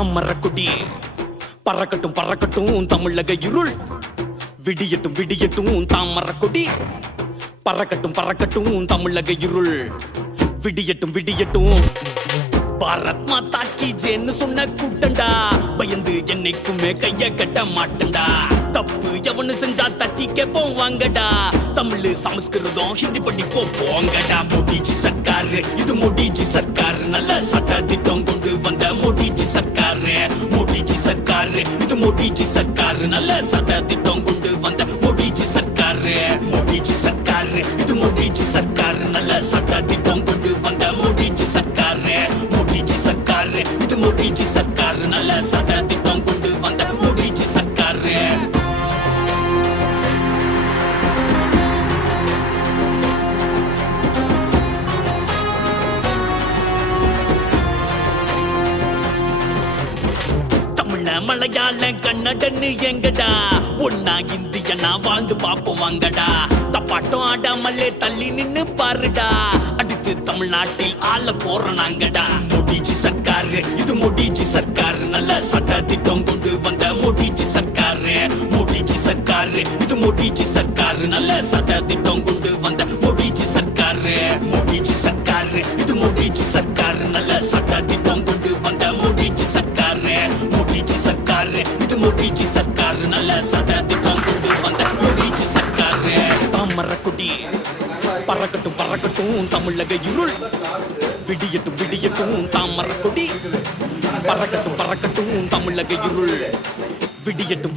தாமரக்குடி பறக்கட்டும் பறக்கட்டும் தமிழக இருள் விடியட்டும் விடியட்டும் தாமரக்குடி பறக்கட்டும் பறக்கட்டும் தமிழக இருள் விடியட்டும் விடியட்டும் பாரத் மாதா கி ஜென்னு சொன்ன கூட்டண்டா பயந்து என்னைக்குமே கைய கட்ட மாட்டண்டா தப்பு எவனு செஞ்சா தட்டி கேப்போம் வாங்கடா தமிழ் சமஸ்கிருதம் ஹிந்தி படிப்போம் போங்கடா மோடிஜி சர்க்கார் இது மோடிஜி சர்க்கார் நல்ல சட்ட திட்டம் கொண்டு வந்த மோடிஜி சர்க்கார் மோடிஜி சர்க்கார் இது மோடிஜி சர்க்கார் நல்ல சட்ட திட்டம் கொண்டு வந்த மோடிஜி சர்க்கார் மோடிஜி சர்க்கார் இது மோடிஜி சர்க்கார் நல்ல சட்ட திட்டம் கொண்டு வந்த மோடிஜி சர்க்கார் மோடிஜி சர்க்கார் இது மோடிஜி சர்க்கார் நல்ல சட்ட திட்டம் கொண்டு வந்த மோடிஜி சர்க்கார் மலையாள கன்னடன்னு எங்கடா ஒன்னா இந்தியனா வாழ்ந்து பாப்போம் வாங்கடா தப்பாட்டம் ஆடாமலே தள்ளி நின்னு பாருடா அடுத்து தமிழ்நாட்டில் ஆள போறாங்கடா மோடிஜி சர்க்கார் இது மோடிஜி சர்க்கார் நல்ல சட்ட திட்டம் கொண்டு வந்த மோடிஜி சர்க்கார் மோடிஜி சர்க்கார் இது மோடிஜி சர்க்கார் நல்ல சட்ட திட்டம் கொண்டு வந்த மோடிஜி சர்க்கார் மோடிஜி சர்க்கார் இது மோடிஜி சர்க்கார் நல்ல சட்ட திட்டம் கொண்டு வந்த மோடிஜி சர்க்கார் மோடிஜி சர்க்கார் இது மோடிஜி சர்க்கார் நல்ல சட்ட திட்டம் கொண்டு வந்த மோடிஜி சர்க்கார் தாமரக்குடி பறக்கட்டும் பறக்கட்டும் தமிழக இருள் விடியட்டும் விடியட்டும் தாமரக்குடி பறக்கட்டும் பறக்கட்டும் தமிழக இருள் விடியட்டும் விடியட்டும்